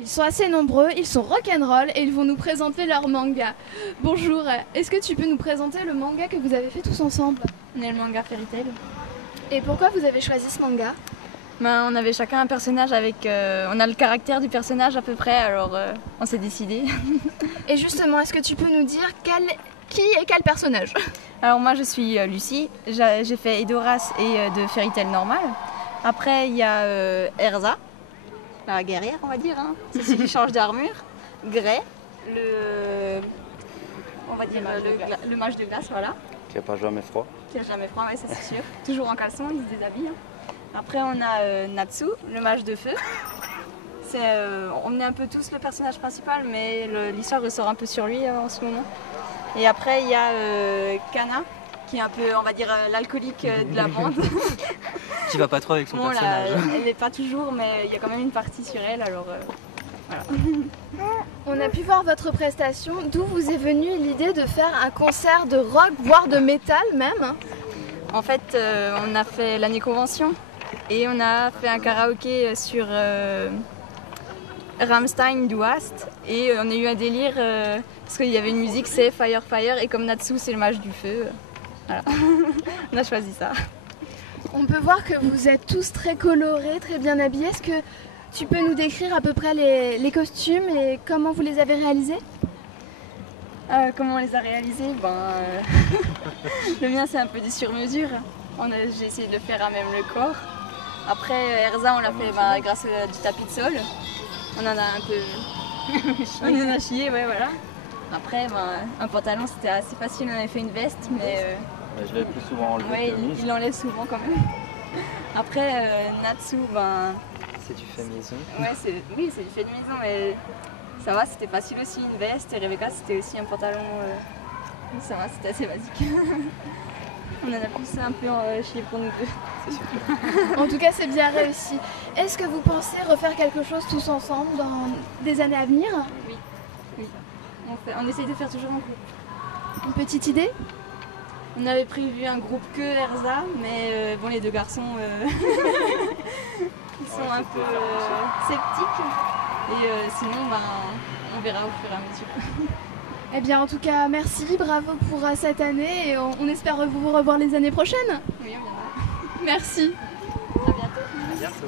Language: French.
Ils sont assez nombreux, ils sont rock'n'roll et ils vont nous présenter leur manga. Bonjour, est-ce que tu peux nous présenter le manga que vous avez fait tous ensemble? On est le manga Fairy Tail. Et pourquoi vous avez choisi ce manga? On avait chacun un personnage avec... on a le caractère du personnage à peu près, alors on s'est décidé. Et justement, est-ce que tu peux nous dire qui est quel personnage? Alors moi je suis Lucie, j'ai fait Edoras et de Fairy Tail normal. Après il y a Erza, la guerrière on va dire, hein. C'est celui qui change d'armure. Grey, le mage de glace, voilà. Qui n'a pas jamais froid. Qui a jamais froid, ouais, ça c'est sûr. Toujours en caleçon, il se déshabille. Hein. Après on a Natsu, le mage de feu. On est un peu tous le personnage principal, mais l'histoire ressort un peu sur lui en ce moment. Et après il y a Kana, qui est un peu, on va dire, l'alcoolique de la bande. Qui va pas trop avec son personnage. Elle n'est pas toujours, mais il y a quand même une partie sur elle, alors voilà. On a pu voir votre prestation, d'où vous est venue l'idée de faire un concert de rock, voire de métal même? En fait, on a fait l'année convention et on a fait un karaoké sur Rammstein du Wast et on a eu un délire parce qu'il y avait une musique, c'est Fire Fire, et comme Natsu c'est le mage du feu, voilà. On a choisi ça. On peut voir que vous êtes tous très colorés, très bien habillés. Est-ce que tu peux nous décrire à peu près les costumes et comment vous les avez réalisés? Comment on les a réalisés? Le mien c'est un peu des sur-mesures. J'ai essayé de le faire à même le corps. Après Erza on l'a fait grâce à du tapis de sol. On en a un peu on en a chié, ouais, voilà. Après un pantalon c'était assez facile, on avait fait une veste, mais je l'ai plus souvent enlevé. Ouais, il l'enlève souvent quand même. Après Natsu, c'est du fait maison. Ouais, oui, c'est du fait de maison, mais ça va, c'était facile aussi, une veste, et Rebecca c'était aussi un pantalon, ça va, c'était assez basique. On en a poussé un peu chier pour nous deux. C'est super. En tout cas, c'est bien réussi. Est-ce que vous pensez refaire quelque chose tous ensemble dans des années à venir? Oui, oui. On essaye de faire toujours un groupe. Une petite idée? On avait prévu un groupe que Erza, mais bon, les deux garçons ils sont un peu sceptiques. Et sinon, on verra au fur et à mesure. Eh bien, en tout cas, merci, bravo pour cette année et on espère vous revoir les années prochaines. Oui, on viendra. Merci. À bientôt. À bientôt.